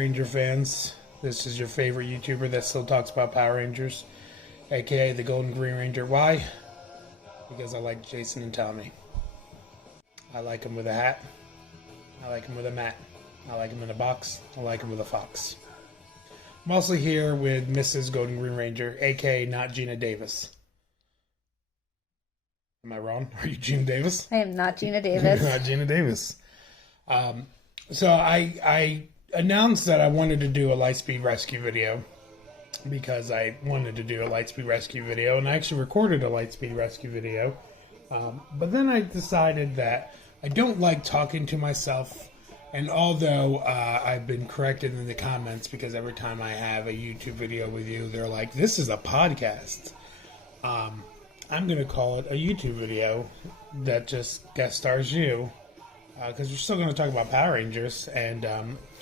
Ranger fans? This is your favorite YouTuber that still talks about Power Rangers, aka the Golden Green Ranger. Why? Because I like Jason and Tommy. I like him with a hat. I like him with a mat. I like him in a box. I like him with a fox. Mostly here with Mrs. Golden Green Ranger, aka not Gina Davis. Am I wrong? Are you Gina Davis? I am not Gina Davis. You're not Gina Davis. So I announced that I wanted to do a Lightspeed rescue video because I wanted to do a Lightspeed rescue video, and I actually recorded a Lightspeed rescue video. But then I decided that I don't like talking to myself. And although I've been corrected in the comments because every time I have a YouTube video with you, they're like, this is a podcast. I'm going to call it a YouTube video that just guest stars you. Because we're still going to talk about Power Rangers. And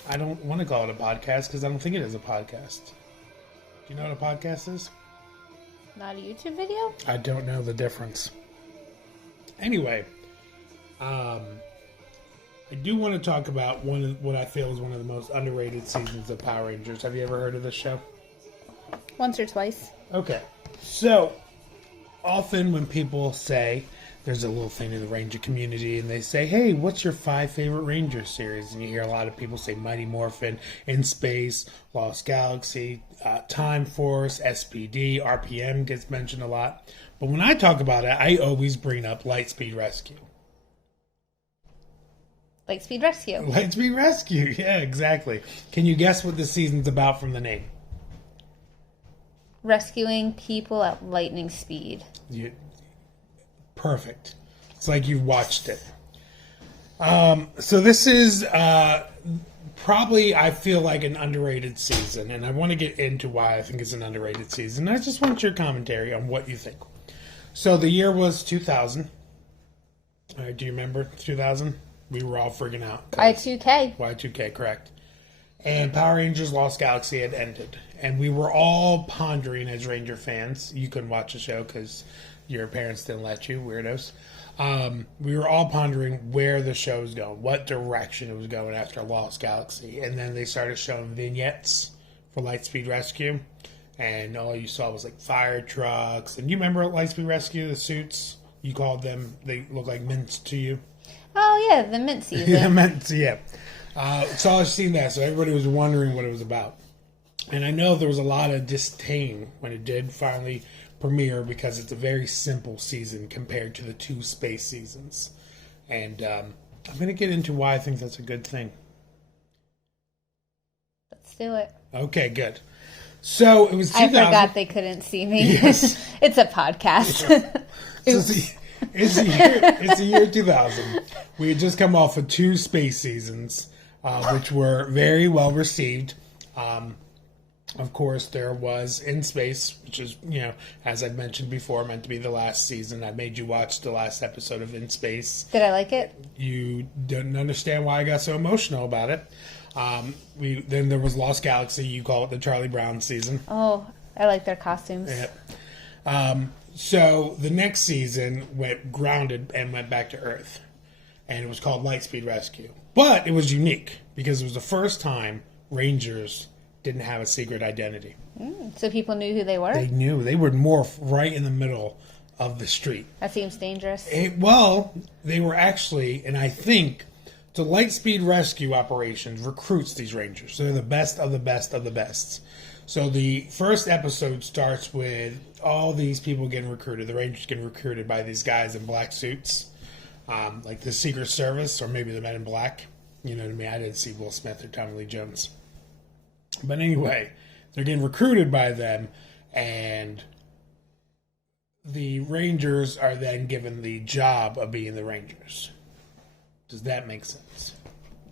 I don't want to call it a podcast because I don't think it is a podcast. Do you know what a podcast is? Not a YouTube video? I don't know the difference. Anyway, I do want to talk about what I feel is one of the most underrated seasons of Power Rangers. Have you ever heard of this show? Once or twice. Okay. So, often when people say, there's a little thing in the Ranger community, and they say, hey, what's your 5 favorite Ranger series? And you hear a lot of people say Mighty Morphin, In Space, Lost Galaxy, Time Force, SPD, RPM gets mentioned a lot. But when I talk about it, I always bring up Lightspeed Rescue. Lightspeed Rescue. Lightspeed Rescue, yeah, exactly. Can you guess what this season's about from the name? Rescuing people at lightning speed. Perfect. It's like you've watched it. So this is probably, I feel like, an underrated season, and I want to get into why I think it's an underrated season. I just want your commentary on what you think. So the year was 2000. All right, do you remember 2000? We were all freaking out. Y2K. Y2K, correct. And Power Rangers Lost Galaxy had ended. And we were all pondering as Ranger fans. You couldn't watch the show because your parents didn't let you, weirdos. We were all pondering where the show was going, what direction it was going after Lost Galaxy. And then they started showing vignettes for Lightspeed Rescue. And all you saw was like fire trucks. And you remember Lightspeed Rescue, the suits? You called them, they look like mints to you. Oh, yeah, the mint season. Yeah, mint, yeah. So I've seen that, so everybody was wondering what it was about. And I know there was a lot of disdain when it did finally premiere because it's a very simple season compared to the 2 space seasons. And I'm going to get into why I think that's a good thing. Let's do it. Okay, good. So it was 2000. I forgot they couldn't see me. Yes. It's a podcast. It's the year 2000. We had just come off of 2 space seasons, which were very well received. Of course, there was In Space, which is, as I've mentioned before, meant to be the last season. I made you watch the last episode of In Space. Did I like it? You didn't understand why I got so emotional about it. Then there was Lost Galaxy. You call it the Charlie Brown season. Oh, I like their costumes. Yeah. So the next season went grounded and went back to Earth. And it was called Lightspeed Rescue. But it was unique because it was the first time Rangers didn't have a secret identity. So people knew who they were? They knew. They would morph right in the middle of the street. That seems dangerous. Well, they were actually, and I think the Lightspeed Rescue operations recruits these Rangers. So they're the best of the best of the best. So the first episode starts with all these people getting recruited. The Rangers getting recruited by these guys in black suits, like the Secret Service or maybe the Men in Black. You know what I mean? I didn't see Will Smith or Tommy Lee Jones. But anyway, they're getting recruited by them, and the Rangers are then given the job of being the Rangers. Does that make sense?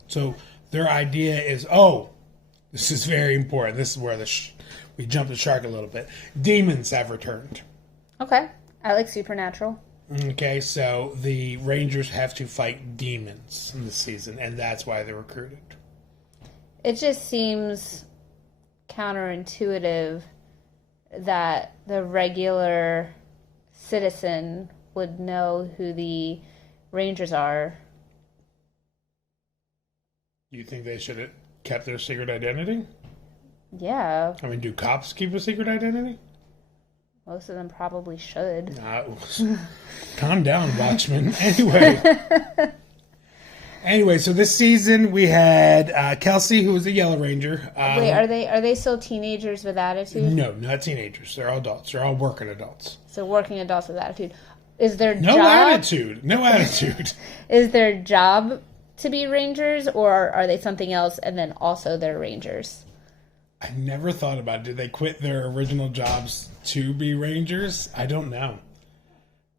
So their idea is, this is very important. This is where we jump the shark a little bit. Demons have returned. Okay. I like Supernatural. Okay, so the Rangers have to fight demons in this season, and that's why they're recruited. It just seems counterintuitive that the regular citizen would know who the Rangers are. You think they should kept their secret identity? Yeah, I mean, do cops keep a secret identity? most of them probably should. Calm down, Watchmen. Anyway, so this season we had Kelsey, who was a Yellow Ranger. Wait, are they still teenagers with attitude? No, not teenagers. They're all adults. They're all working adults. So working adults with attitude. Is their No job... attitude. No attitude. Is their job to be rangers, or are they something else and then also they're rangers? I never thought about it. Did they quit their original jobs to be rangers? I don't know.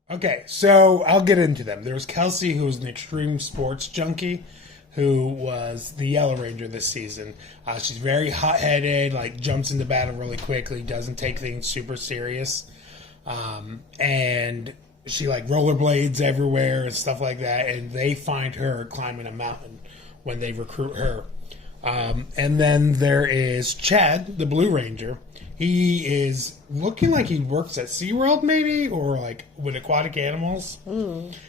Okay, so I'll get into them. There was Kelsey, who was an extreme sports junkie, who was the Yellow Ranger this season. She's very hot-headed, like jumps into battle really quickly, doesn't take things super serious. And she like rollerblades everywhere and stuff like that. And they find her climbing a mountain when they recruit her. And then there is Chad, the Blue Ranger. He is looking like he works at SeaWorld maybe, or like with aquatic animals.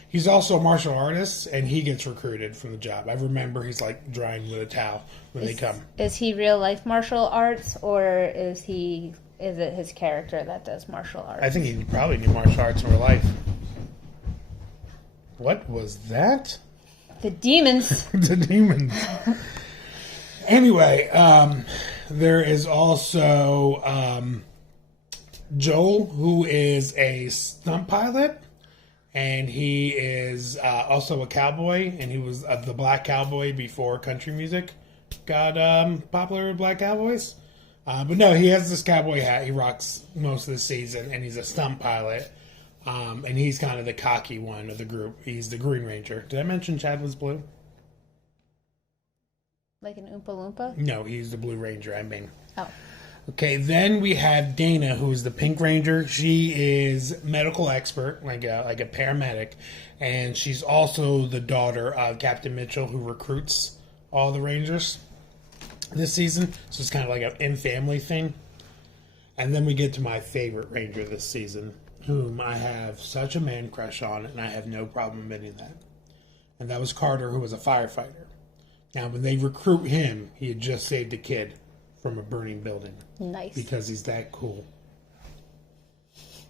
He's also a martial artist, and he gets recruited from the job. I remember he's like drying with a towel when they come. Is he real life martial arts, or is it his character that does martial arts? I think he probably knew martial arts in real life. What was that? The demons. The demons. Anyway, there is also Joel, who is a stunt pilot, and he is also a cowboy, and he was the black cowboy before country music got popular with black cowboys. But no, he has this cowboy hat he rocks most of the season, and he's a stunt pilot, and he's kind of the cocky one of the group. He's the Green Ranger. Did I mention Chad was blue? Like an Oompa Loompa? No, he's the Blue Ranger, I mean. Oh. Okay, then we have Dana, who's the Pink Ranger. She is medical expert, like a paramedic, and she's also the daughter of Captain Mitchell, who recruits all the Rangers this season. So it's kind of like an in-family thing. And then we get to my favorite Ranger this season, whom I have such a man crush on, and I have no problem admitting that. And that was Carter, who was a firefighter. Now, when they recruit him, he had just saved a kid from a burning building. Nice. Because he's that cool.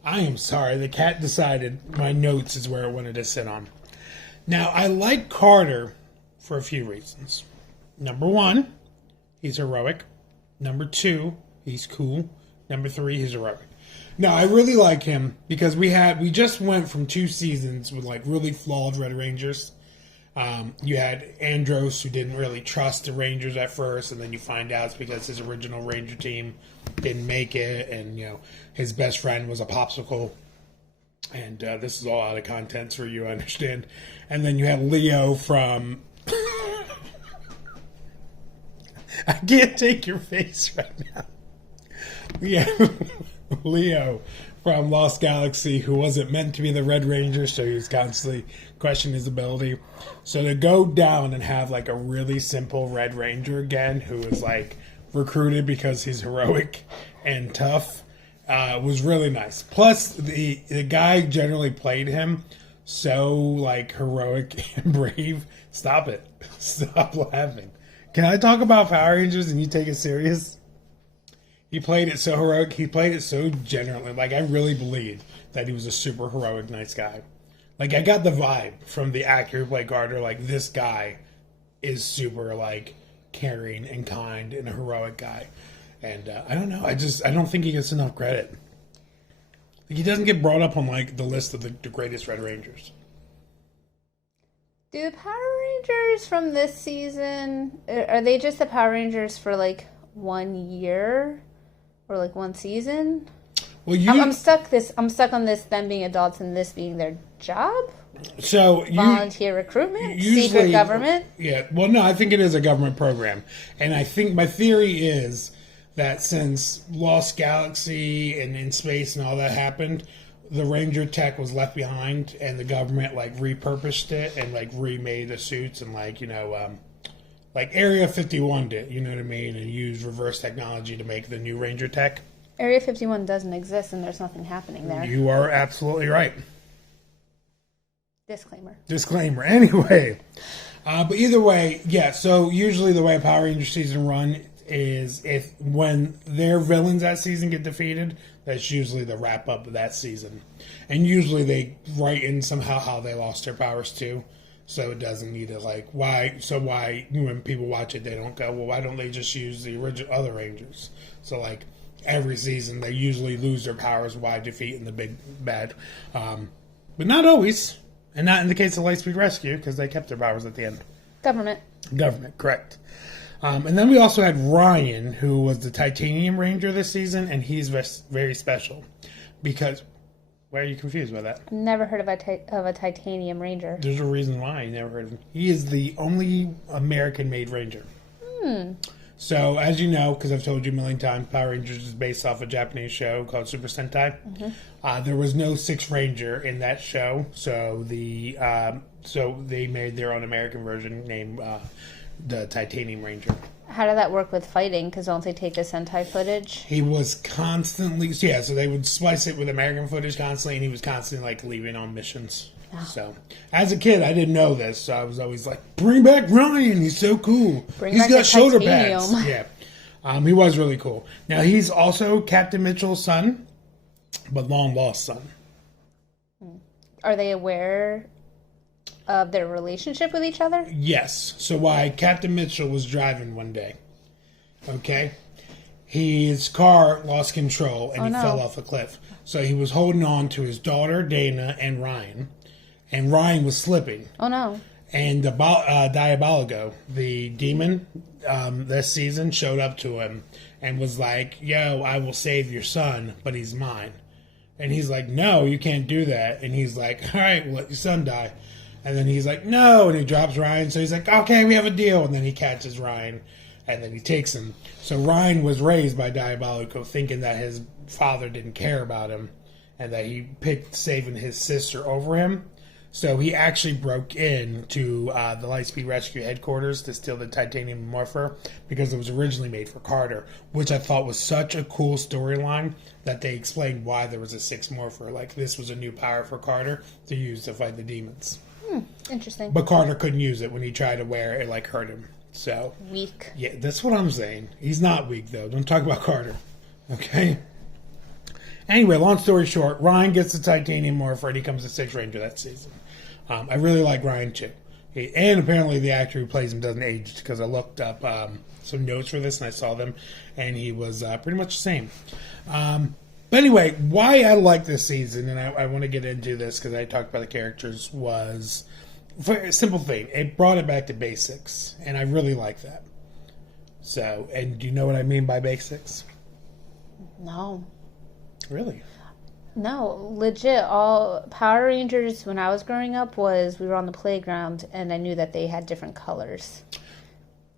I am sorry. The cat decided my notes is where it wanted to sit on. Now, I like Carter for a few reasons. Number one, he's heroic. Number two, he's cool. Number three, he's heroic. Now, I really like him because we just went from 2 seasons with like really flawed Red Rangers. You had Andros, who didn't really trust the Rangers at first, and then you find out it's because his original Ranger team didn't make it, and his best friend was a popsicle. And this is all out of context for you, I understand. And then you had Leo from... I can't take your face right now. Yeah, Leo from Lost Galaxy, who wasn't meant to be the Red Ranger, so he was constantly questioning his ability. So to go down and have like a really simple Red Ranger again, who is like recruited because he's heroic and tough, was really nice. Plus, the guy generally played him so like heroic and brave. Stop it. Stop laughing. Can I talk about Power Rangers and you take it serious? He played it so heroic. He played it so genuinely. Like, I really believed that he was a super heroic, nice guy. Like, I got the vibe from the actor who played Carter. Like, this guy is super, like, caring and kind and a heroic guy. And I don't know. I don't think he gets enough credit. Like, he doesn't get brought up on, like, the list of the greatest Red Rangers. Do the Power Rangers from this season, are they just the Power Rangers for, like, 1 year? Or like 1 season? Well, I'm stuck on this, them being adults and this being their job? So volunteer recruitment? Usually, secret government? Yeah. Well, no, I think it is a government program. And I think my theory is that since Lost Galaxy and In Space and all that happened, the Ranger tech was left behind and the government like repurposed it and like remade the suits and like, like Area 51 did, you know what I mean? And used reverse technology to make the new Ranger tech. Area 51 doesn't exist and there's nothing happening there. You are absolutely right. Disclaimer. Disclaimer. Anyway, But either way, yeah. So usually the way a Power Ranger season run is if when their villains that season get defeated, that's usually the wrap up of that season, and usually they write in somehow how they lost their powers too. So it doesn't need to like why. So why when people watch it, they don't go, well, why don't they just use the original other Rangers? So like every season, they usually lose their powers by defeating the big bad, but not always, and not in the case of Lightspeed Rescue because they kept their powers at the end. Government, correct. And then we also had Ryan, who was the Titanium Ranger this season, and he's very special because. Why are you confused by that? Never heard of a Titanium Ranger. There's a reason why you never heard of him. He is the only American-made Ranger. So, as you know, because I've told you a million times, Power Rangers is based off a Japanese show called Super Sentai. There was no Sixth Ranger in that show, so they made their own American version named the Titanium Ranger. How did that work with fighting? Because don't they take the Sentai footage? He was constantly, so they would splice it with American footage constantly, and he was constantly like leaving on missions. Oh. So, as a kid, I didn't know this, so I was always like, "Bring back Ryan! He's so cool. He's got shoulder pads." Yeah, he was really cool. Now he's also Captain Mitchell's son, but long lost son. Are they aware of their relationship with each other? Yes. So why Captain Mitchell was driving one day, okay? His car lost control and he fell off a cliff. So he was holding on to his daughter, Dana, and Ryan was slipping. Oh, no. And the Diabolico, the demon this season, showed up to him and was like, yo, I will save your son, but he's mine. And he's like, no, you can't do that. And he's like, all right, we'll let your son die. And then he's like, no, and he drops Ryan. So he's like, okay, we have a deal. And then he catches Ryan, and then he takes him. So Ryan was raised by Diabolico, thinking that his father didn't care about him, and that he picked saving his sister over him. So he actually broke in to the Lightspeed Rescue headquarters to steal the Titanium Morpher because it was originally made for Carter, which I thought was such a cool storyline that they explained why there was a sixth Morpher. Like, this was a new power for Carter to use to fight the demons. Interesting. But Carter couldn't use it when he tried to wear it. It, like, hurt him. So weak. Yeah, that's what I'm saying. He's not weak, though. Don't talk about Carter. Okay? Anyway, long story short, Ryan gets the Titanium Morpher and he becomes the Sixth Ranger that season. I really like Ryan, too. And apparently the actor who plays him doesn't age, because I looked up some notes for this and I saw them, and he was pretty much the same. But anyway, why I like this season, and I want to get into this because I talked about the characters, was for a simple thing. It brought it back to basics, and I really like that. So, and do you know what I mean by basics? No. Really? No, legit. All Power Rangers when I was growing up we were on the playground, and I knew that they had different colors,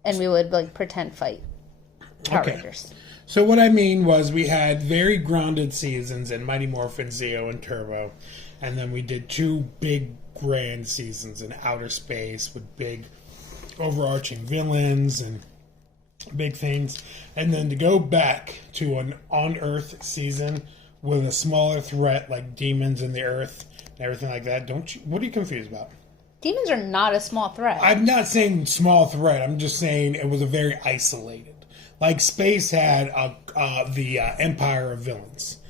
and we would like pretend fight Power Rangers. So what I mean was we had very grounded seasons in Mighty Morphin, Zeo, and Turbo. And then we did two big grand seasons in outer space with big overarching villains and big things. And then to go back to an on-Earth season with a smaller threat like demons in the Earth and everything like that, what are you confused about? Demons are not a small threat. I'm not saying small threat. I'm just saying it was a very isolated. Like, space had the Empire of Villains.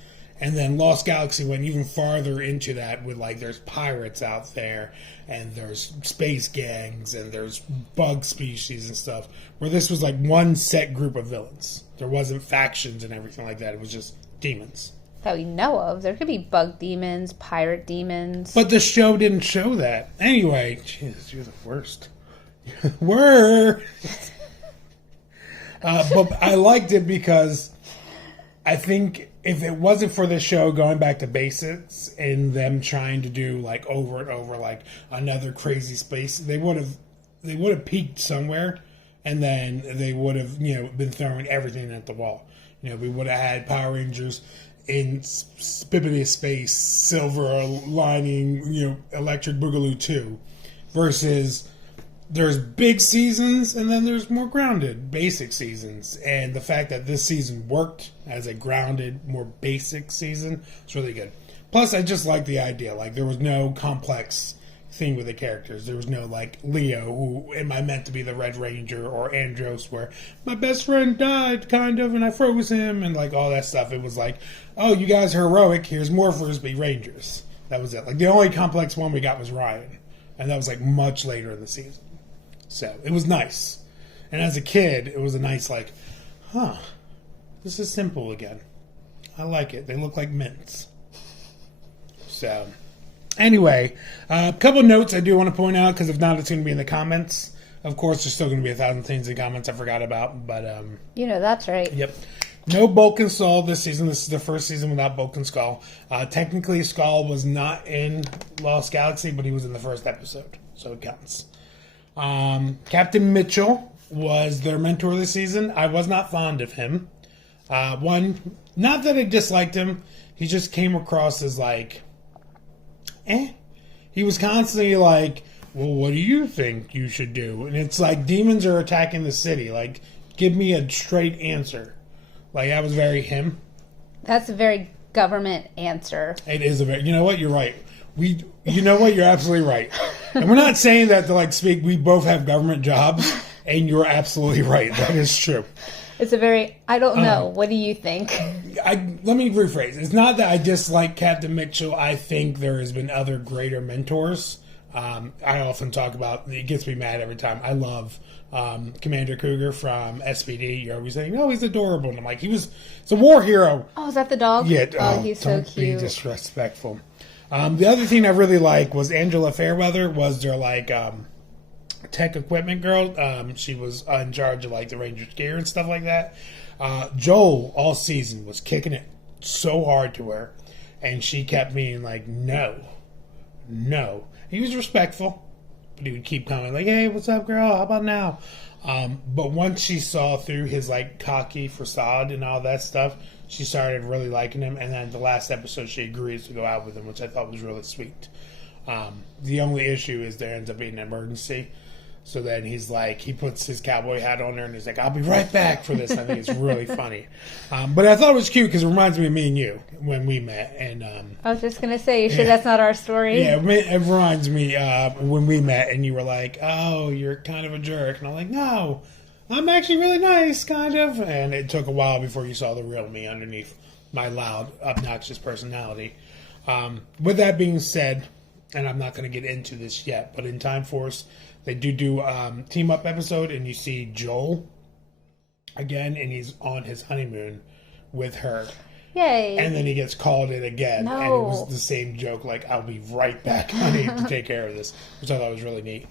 And then Lost Galaxy went even farther into that with, like, there's pirates out there, and there's space gangs, and there's bug species and stuff. Where this was, like, one set group of villains. There wasn't factions and everything like that. It was just demons. That we know of. There could be bug demons, pirate demons. But the show didn't show that. Anyway, Jesus, you're the worst. Worst! But I liked it because I think if it wasn't for the show going back to basics and them trying to do like over and over like another crazy space, they would have peaked somewhere, and then they would have been throwing everything at the wall. We would have had Power Rangers in Spibbity Space, Silver Lining, Electric Boogaloo 2, versus there's big seasons, and then there's more grounded, basic seasons. And the fact that this season worked as a grounded, more basic season is really good. Plus, I just like the idea. Like, there was no complex thing with the characters. There was no like Leo, who am I meant to be the Red Ranger, or Andros, where my best friend died, kind of, and I froze him, and like all that stuff. It was like, oh, you guys are heroic. Here's more Frisbee Rangers. That was it. Like the only complex one we got was Ryan, and that was like much later in the season. So it was nice. And as a kid, it was a nice like, huh, this is simple again. I like it. They look like mints. So, anyway, a couple notes I do want to point out, because if not, it's going to be in the comments. Of course, there's still going to be 1,000 things in comments I forgot about, but... that's right. Yep. No Bulk and Skull this season. This is the first season without Bulk and Skull. Technically, Skull was not in Lost Galaxy, but he was in the first episode, so it counts. Captain Mitchell was their mentor this season. I was not fond of him. Not that I disliked him. He just came across as like, He was constantly like, well, what do you think you should do? And it's like, demons are attacking the city. Like, give me a straight answer. Like, that was very him. That's a very government answer. It is a very, you know what? You're right. You know what? You're absolutely right. And we're not saying that to like speak, we both have government jobs, and you're absolutely right. That is true. It's a very, I don't know. What do you think? Let me rephrase. It's not that I dislike Captain Mitchell. I think there has been other greater mentors. I often talk about, it gets me mad every time. I love Commander Cougar from SPD. You're always saying, oh, he's adorable. And I'm like, it's a war hero. Oh, is that the dog? Yeah. Oh, he's so don't cute. Be disrespectful. The other thing I really like was Angela Fairweather was their like tech equipment girl. She was in charge of like the Rangers gear and stuff like that. Joel all season was kicking it so hard to her, and she kept being like, no. He was respectful, but he would keep coming like, hey, what's up, girl? How about now? But once she saw through his like cocky facade and all that stuff, she started really liking him. And then the last episode, she agrees to go out with him, which I thought was really sweet. The only issue is there ends up being an emergency. So then he's like, he puts his cowboy hat on her and he's like, I'll be right back for this. I think it's really funny. But I thought it was cute because it reminds me of me and you when we met. And I was just going to say, you sure that's not our story? Yeah, it reminds me when we met and you were like, oh, you're kind of a jerk. And I'm like, no, I'm actually really nice, kind of. And it took a while before you saw the real me underneath my loud, obnoxious personality. With that being said, and I'm not going to get into this yet, but in Time Force, they do team up episode, and you see Joel again, and he's on his honeymoon with her. Yay! And then he gets called in again, and it was the same joke, like, I'll be right back, honey, to take care of this, which I thought was really neat.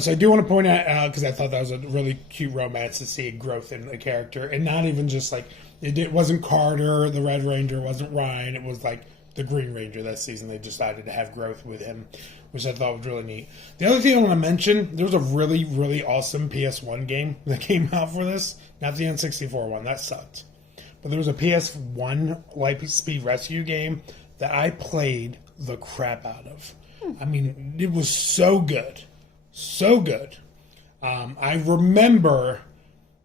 So I do want to point out, because I thought that was a really cute romance to see growth in a character, and not even just like, it wasn't Carter, the Red Ranger, it wasn't Ryan, it was like the Green Ranger that season. They decided to have growth with him, which I thought was really neat. The other thing I want to mention, there was a really, really awesome PS1 game that came out for this. Not the N64 one. That sucked. But there was a PS1 Lightspeed Rescue game that I played the crap out of. I mean, it was so good. So good. I remember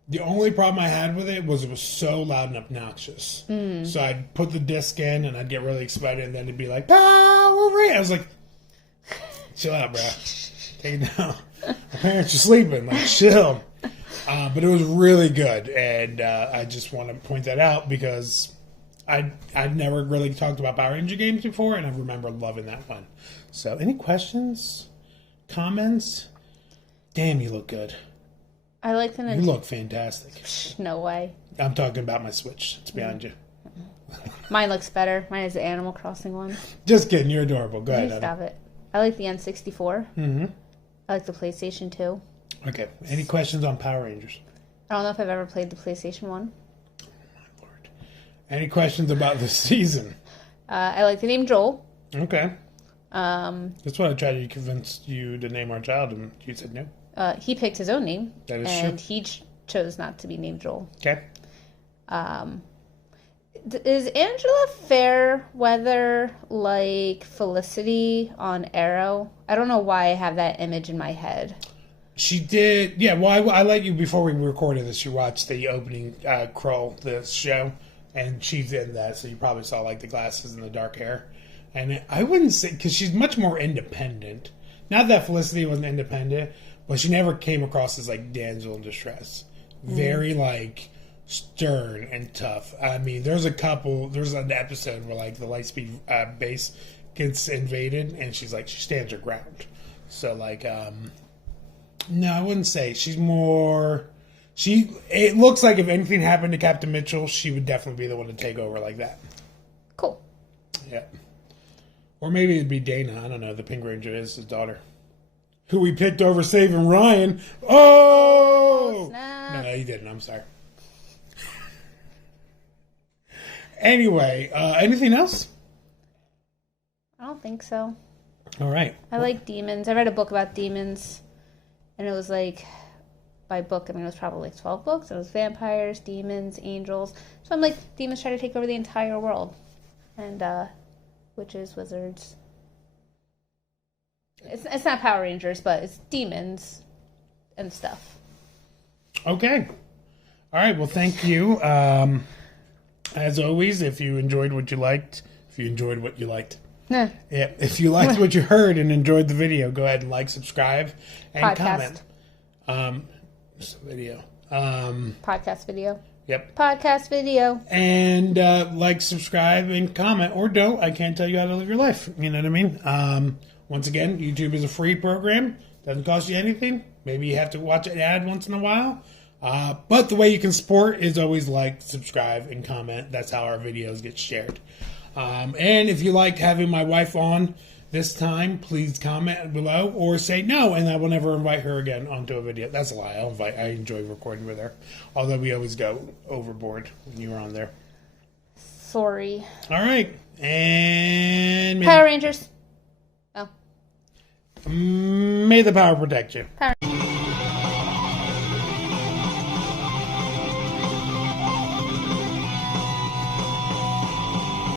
the only problem I had with it was so loud and obnoxious. So I'd put the disc in and I'd get really excited and then it'd be like, Power Rangers! I was like, chill out, bro. Take it down. My parents are sleeping. Like, chill. But it was really good, and I just want to point that out because I'd never really talked about Power Ranger games before, and I remember loving that one. So, any questions? Comments? Damn, you look good. I like the You look fantastic. No way. I'm talking about my Switch. It's behind you. Mine looks better. Mine is the Animal Crossing one. Just kidding. You're adorable. Go ahead. Stop it. I like the N64. Mm-hmm. I like the PlayStation 2. Okay. Any questions on Power Rangers? I don't know if I've ever played the PlayStation 1. Oh, my Lord. Any questions about the season? I like the name Joel. Okay. That's what I tried to convince you to name our child, and you said no. He picked his own name. That is and true. he chose not to be named Joel. Okay. Is Angela Fairweather like Felicity on Arrow? I don't know why I have that image in my head. She did. Yeah, well, I let you, before we recorded this, you watched the opening Kroll, the show, and she's in that, so you probably saw like the glasses and the dark hair. And I wouldn't say, because she's much more independent Not that Felicity wasn't independent, but she never came across as like damsel in distress. Very like stern and tough. I mean, there's an episode where like the Lightspeed base gets invaded, and she stands her ground. So like, no, I wouldn't say she's more. It looks like if anything happened to Captain Mitchell, she would definitely be the one to take over like that. Cool. Yeah. Or maybe it'd be Dana. I don't know. The Pink Ranger is his daughter, who we picked over saving Ryan. Oh! Snap. No, you didn't. I'm sorry. Anyway, anything else? I don't think so. All right. I like demons. I read a book about demons, and it was like, by book, I mean, it was probably like 12 books. It was vampires, demons, angels. So I'm like, demons try to take over the entire world. And witches, wizards. It's not Power Rangers, but it's demons and stuff. Okay. All right. Well, thank you. As always, if you enjoyed what you liked, if you liked what you heard and enjoyed the video, go ahead and like, subscribe, and comment. Video. Podcast video. Yep. Podcast video. And like, subscribe, and comment, or don't. I can't tell you how to live your life. You know what I mean? Once again, YouTube is a free program. Doesn't cost you anything. Maybe you have to watch an ad once in a while. But the way you can support is always like, subscribe, and comment. That's how our videos get shared. And if you like having my wife on this time, please comment below or say no, and I will never invite her again onto a video. That's a lie. I enjoy recording with her, although we always go overboard when you were on there. Sorry. All right, and Power Rangers. Oh. May the power protect you. Power